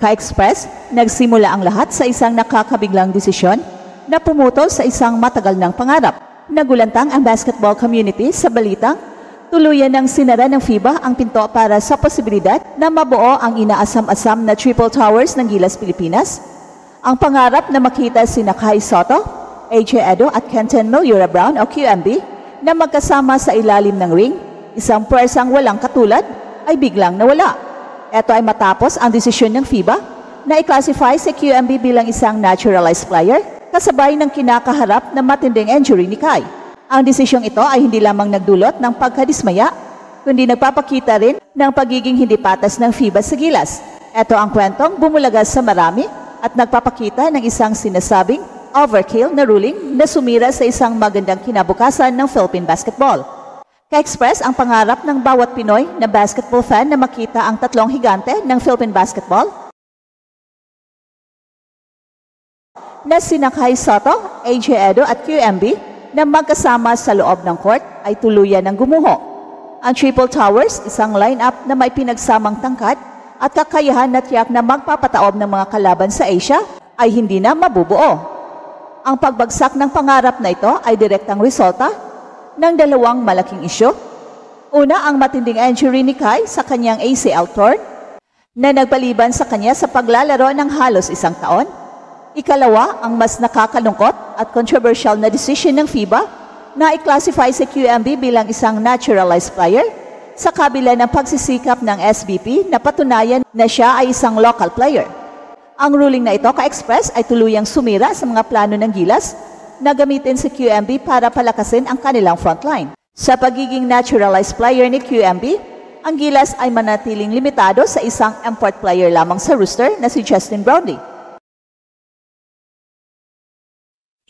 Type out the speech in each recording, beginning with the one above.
Ka-Express, nagsimula ang lahat sa isang nakakabiglang desisyon na pumutol sa isang matagal ng pangarap. Nagulantang ang basketball community sa balitang tuluyan ng sinara ng FIBA ang pinto para sa posibilidad na mabuo ang inaasam-asam na Triple Towers ng Gilas, Pilipinas. Ang pangarap na makita sina Kai Sotto, AJ Edo at Kenton Milura Brown o QMB na magkasama sa ilalim ng ring, isang pwersang walang katulad, ay biglang nawala. Ito ay matapos ang desisyon ng FIBA na i-classify si QMB bilang isang naturalized player kasabay ng kinakaharap na matinding injury ni Kai. Ang desisyong ito ay hindi lamang nagdulot ng pagkadismaya, kundi nagpapakita rin ng pagiging hindi patas ng FIBA sa Gilas. Ito ang kwentong bumulaga sa marami at nagpapakita ng isang sinasabing overkill na ruling na sumira sa isang magandang kinabukasan ng Philippine basketball. Ka-Express ang pangarap ng bawat Pinoy na basketball fan na makita ang tatlong higante ng Philippine basketball na sina Kai Sotto, AJ Edo at QMB na magkasama sa loob ng court ay tuluyan ng gumuho. Ang Triple Towers, isang lineup na may pinagsamang tangkad at kakayahan na tiyak na magpapataob ng mga kalaban sa Asia ay hindi na mabubuo. Ang pagbagsak ng pangarap na ito ay direktang resulta ng dalawang malaking isyu. Una, ang matinding injury ni Kai sa kanyang ACL torn na nagpaliban sa kanya sa paglalaro ng halos isang taon. Ikalawa, ang mas nakakalungkot at controversial na decision ng FIBA na i-classify si QMB bilang isang naturalized player sa kabila ng pagsisikap ng SBP na patunayan na siya ay isang local player. Ang ruling na ito, Ka-Express, ay tuluyang sumira sa mga plano ng Gilas na gamitin si QMB para palakasin ang kanilang frontline. Sa pagiging naturalized player ni QMB, ang Gilas ay manatiling limitado sa isang import player lamang sa roster na si Justin Brownlee.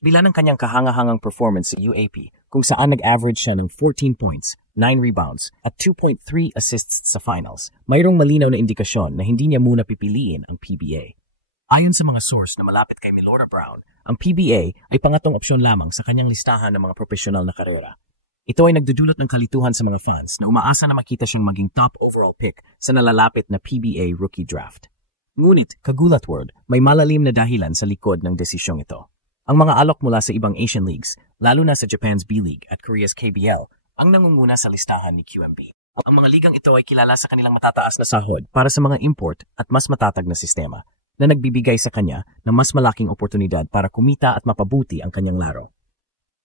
Bila ng kanyang kahangahangang performance sa UAP, kung saan nag-average siya ng 14 points, 9 rebounds, at 2.3 assists sa finals, mayroong malinaw na indikasyon na hindi niya muna pipiliin ang PBA. Ayon sa mga source na malapit kay Milura Brown, ang PBA ay pangatong opsyon lamang sa kanyang listahan ng mga profesional na karera. Ito ay nagdudulot ng kalituhan sa mga fans na umaasa na makita siyang maging top overall pick sa nalalapit na PBA rookie draft. Ngunit, kagulat word, may malalim na dahilan sa likod ng desisyong ito. Ang mga alok mula sa ibang Asian leagues, lalo na sa Japan's B-League at Korea's KBL, ang nangunguna sa listahan ni QMB. Ang mga ligang ito ay kilala sa kanilang matataas na sahod para sa mga import at mas matatag na sistema na nagbibigay sa kanya ng mas malaking oportunidad para kumita at mapabuti ang kanyang laro.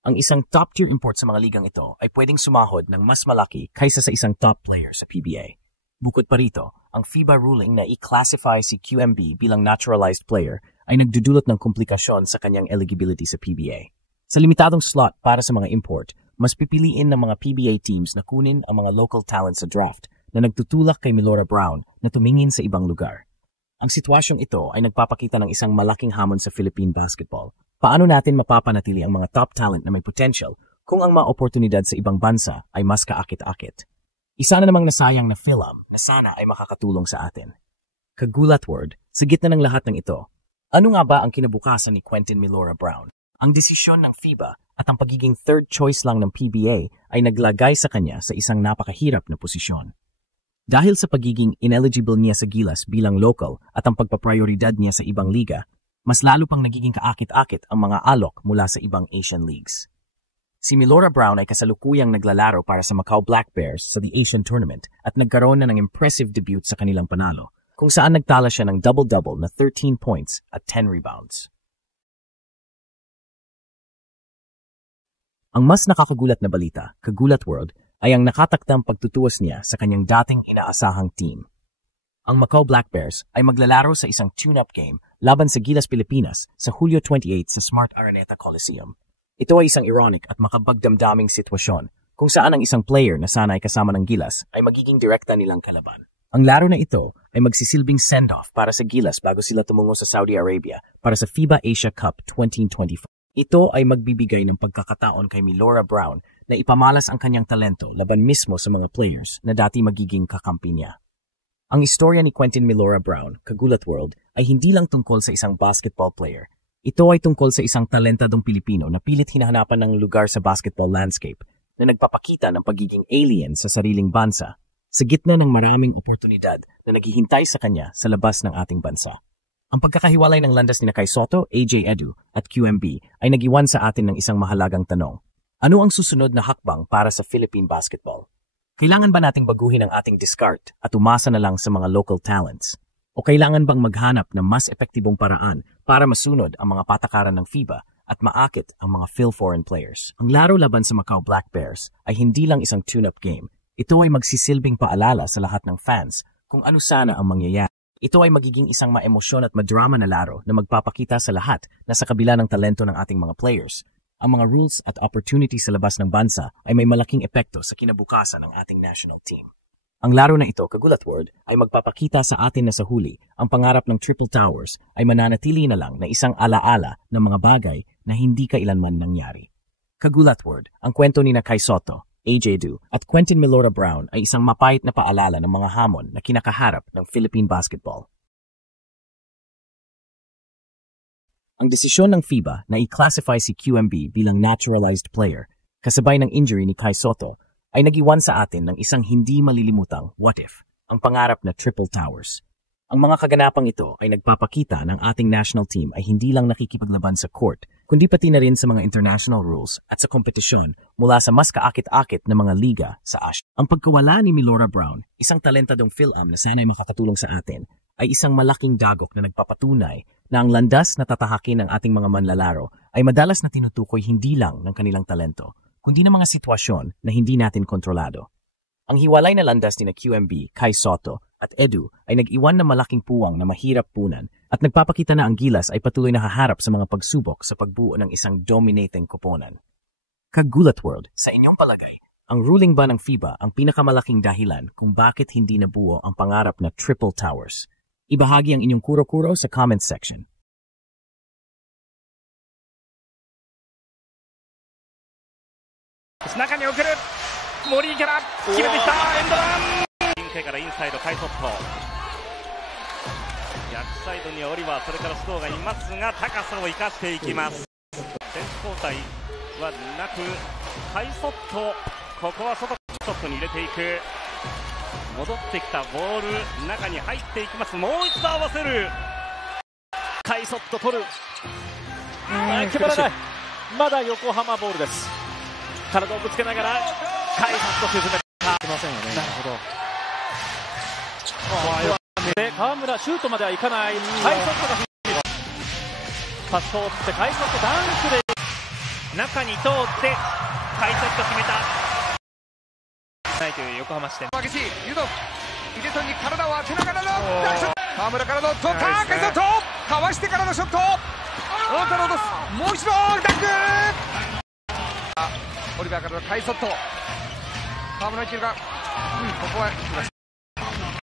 Ang isang top-tier import sa mga ligang ito ay pwedeng sumahod ng mas malaki kaysa sa isang top player sa PBA. Bukod pa rito, ang FIBA ruling na i-classify si QMB bilang naturalized player ay nagdudulot ng komplikasyon sa kanyang eligibility sa PBA. Sa limitadong slot para sa mga import, mas pipiliin ng mga PBA teams na kunin ang mga local talent sa draft na nagtutulak kay Milura Brown na tumingin sa ibang lugar. Ang sitwasyong ito ay nagpapakita ng isang malaking hamon sa Philippine basketball. Paano natin mapapanatili ang mga top talent na may potential kung ang mga oportunidad sa ibang bansa ay mas kaakit-akit? Isa na namang nasayang na film na sana ay makakatulong sa atin. Kagulat word, sa gitna ng lahat ng ito, ano nga ba ang kinabukasan ni Quentin Milura Brown? Ang desisyon ng FIBA at ang pagiging third choice lang ng PBA ay naglagay sa kanya sa isang napakahirap na posisyon. Dahil sa pagiging ineligible niya sa Gilas bilang local at ang pagpaprioridad niya sa ibang liga, mas lalo pang nagiging kaakit-akit ang mga alok mula sa ibang Asian leagues. Si Milura Brown ay kasalukuyang naglalaro para sa Macau Black Bears sa The Asian Tournament at nagkaroon na ng impressive debut sa kanilang panalo, kung saan nagtala siya ng double-double na 13 points at 10 rebounds. Ang mas nakakagulat na balita, Kagulat World, ay ang nakatakdang pagtutuos niya sa kanyang dating inaasahang team. Ang Macau Black Bears ay maglalaro sa isang tune-up game laban sa Gilas, Pilipinas sa Hulyo 28 sa Smart Araneta Coliseum. Ito ay isang ironic at makabagdamdaming sitwasyon kung saan ang isang player na sana ay kasama ng Gilas ay magiging direkta nilang kalaban. Ang laro na ito ay magsisilbing send-off para sa Gilas bago sila tumungo sa Saudi Arabia para sa FIBA Asia Cup 2025. Ito ay magbibigay ng pagkakataon kay Milura Brown na ipamalas ang kanyang talento laban mismo sa mga players na dati magiging kakampi niya. Ang istorya ni Quentin Milura Brown, Kagulat World, ay hindi lang tungkol sa isang basketball player. Ito ay tungkol sa isang talentadong Pilipino na pilit hinahanapan ng lugar sa basketball landscape na nagpapakita ng pagiging alien sa sariling bansa. sa gitna ng maraming oportunidad na naghihintay sa kanya sa labas ng ating bansa. Ang pagkakahiwalay ng landas ni Kai Sotto, AJ Edu at QMB ay nagiwan sa atin ng isang mahalagang tanong. Ano ang susunod na hakbang para sa Philippine basketball? Kailangan ba nating baguhin ang ating discard at umasa na lang sa mga local talents? O kailangan bang maghanap ng mas epektibong paraan para masunod ang mga patakaran ng FIBA at maakit ang mga Phil-foreign players? Ang laro laban sa Macau Black Bears ay hindi lang isang tune-up game. Ito ay magsisilbing paalala sa lahat ng fans kung ano sana ang mangyayari. Ito ay magiging isang maemosyon at madrama na laro na magpapakita sa lahat na sa kabila ng talento ng ating mga players, ang mga rules at opportunities sa labas ng bansa ay may malaking epekto sa kinabukasan ng ating national team. Ang laro na ito, Kagulatword, ay magpapakita sa atin na sa huli, ang pangarap ng Triple Towers ay mananatili na lang na isang alaala ng mga bagay na hindi kailanman nangyari. Kagulatword, ang kwento ni Kai Sotto, AJ Edu at Quentin Milora Brown ay isang mapait na paalala ng mga hamon na kinakaharap ng Philippine basketball. Ang desisyon ng FIBA na i-classify si QMB bilang naturalized player kasabay ng injury ni Kai Sotto ay nagiwan sa atin ng isang hindi malilimutang what if, ang pangarap na Triple Towers. Ang mga kaganapang ito ay nagpapakita ng ating national team ay hindi lang nakikipaglaban sa court, kundi pati na rin sa mga international rules at sa kompetisyon mula sa mas kaakit-akit na mga liga sa Asia. Ang pagkawala ni Milora Brown, isang talentadong Phil-Am na sana'y makakatulong sa atin, ay isang malaking dagok na nagpapatunay na ang landas na tatahakin ng ating mga manlalaro ay madalas na tinutukoy hindi lang ng kanilang talento, kundi ng mga sitwasyon na hindi natin kontrolado. Ang hiwalay na landas ni QMB, Kai Sotto at Edu ay nag-iwan ng malaking puwang na mahirap punan at nagpapakita na ang Gilas ay patuloy na haharap sa mga pagsubok sa pagbuo ng isang dominating koponan. Kagulatworld, sa inyong palagay, ang ruling ba ng FIBA ang pinakamalaking dahilan kung bakit hindi nabuo ang pangarap na Triple Towers? Ibahagi ang inyong kuro-kuro sa comment section. 中に送る森井から決めてきたエンドランインケからインサイドカイソット逆サイドにはオリバーそれから須藤がいますが高さを生かしていきます選手交代はなくカイソットここは外ショットに入れていく戻ってきたボール中に入っていきますもう一度合わせるカイソット取る決まらないまだ横浜ボールです体をぶつけながらカイソット沈めたいませんよねなるほど河村シュートまではいかないカイソットがパス通ってカイソットダンクで中に通ってカイソット決めたないという横浜支店激しいユド井出さんに体を当てながらのダンクショット河村からの取ったカイソットかわしてからのショット太田ロードスもう一度ダンクオリバーからのカイソット河村いけるかここは